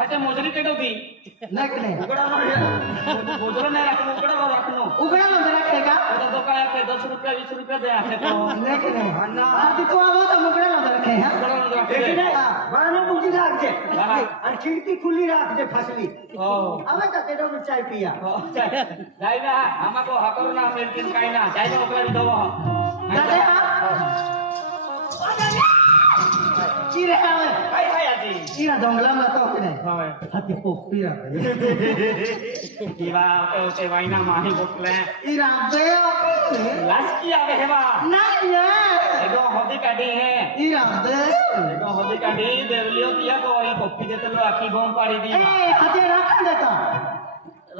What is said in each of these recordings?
आते मुजरी ठेगवदी नाही के नाही उगडा न राखो उगडा न राखो उगडा राखते का तो रुपया बीस रुपया दे असे तो नाही के ना आता तो आणि खुल्ली फसली आवे त ते चाय पिया हो ना लाईला आमका हकरना ना ना 啊，从那么多呢，他就不飞了。伊话，我这玩意那玩意不嘞？伊那飞啊，拉斯基啊，个是吧？那呀，那个好的干的很。伊那飞，那个好的干的，得了，伊那个玩意不飞的，得了，阿基本把的。哎，他这拉干的多。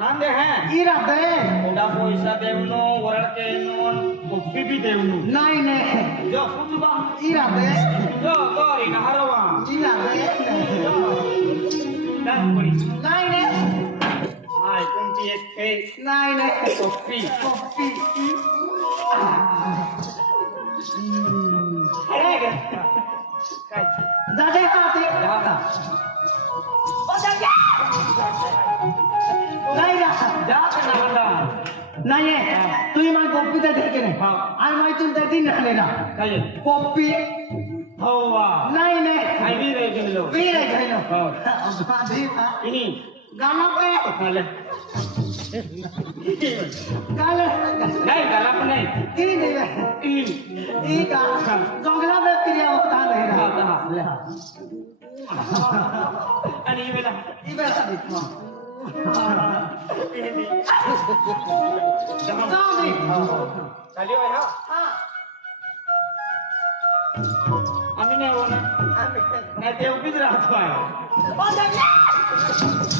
grande hai ira te oda poisa de uno orar que no un bibi de uno nai ne jo futu ba ira te jo tori na harwa ira te na kori nai ne hai kon ti ek nai ne kopi kopi না এ তুই মা গপ্পিতে দেখে নে আর মাই তুই দেখি না লেনা কাজে গপ্পি হাওয়া নাই নে আইবি রে গিনলো বি রে গিনলো হ্যাঁ আপা দে গামা কই তাহলে काले नहीं गलत नहीं की नहीं है ई ई का गंगला में क्रिया होता नहीं रहा था ले हां अरे ये वाला ये वाला दिखवा 아미네 오늘 아미네 내대어 비드라 좋아요. 어 잠시.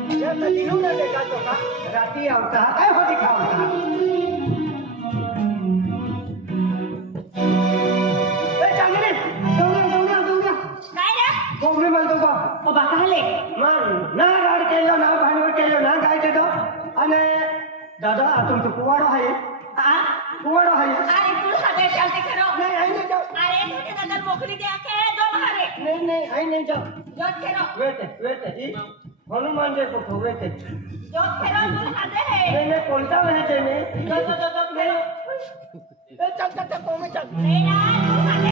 નહીં નહીં અહીં નહીં જાઓ જાઓ ખેરો વેટે વેટે ઈ हनुमान जी को खोवे के जो खेला बोल आदे है मैंने कोलता में है तेने जो जो जो खेला ए चल चल चल को में चल नहीं यार